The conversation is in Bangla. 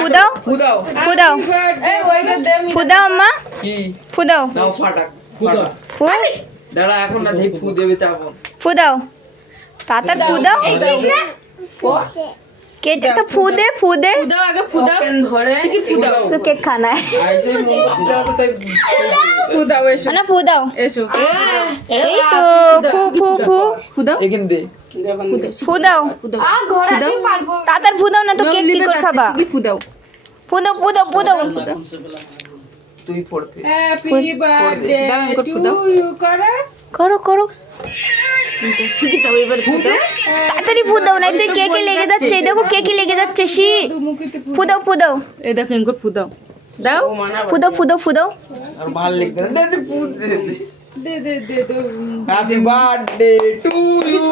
ফুদাও ফুদাও ফুদাও ফুদাও আম্মা কি ফুদাও নাও ফাটাক ফুদা ফু দাঁড়া এখন না যেই ফু দেবে তখন ফুদাও তাড়াতাড়ি ফুদাও কে তো ফুদে ফুদে ফুদাও আগে ফুদাও ধরে কি ফুদাও তো কেক খানা है আইসে মুখ ফুদাও তো তাই ফুদাও এসো না ফুদাও এসো এই তো ফু ফু ফু ফুদাও এখান দে ফুদাও তাড়াতাড়ি ফুদাও না তো কেক কি করে খাবা কি ফুদাও ফুদাও ফুদাও ফুদাও তুই পড়তে হ্যাপি বার্থডে দাও এনকো টু ফুদাও ইউ করে করো করো শিখি দাও এবার ফুদাও তাড়াতাড়ি ফুদাও নাই তো কেকে লেগে যাচ্ছে এই দেখো কেকে লেগে যাচ্ছে শি মুখেতে ফুদাও ফুদাও এই দেখো এনকো ফুদাও দাও ফুদাও ফুদাও ফুদাও আর ভাল লিখতে না দে ফু দে দে দে দে দে হ্যাপি বার্থডে টু ইউ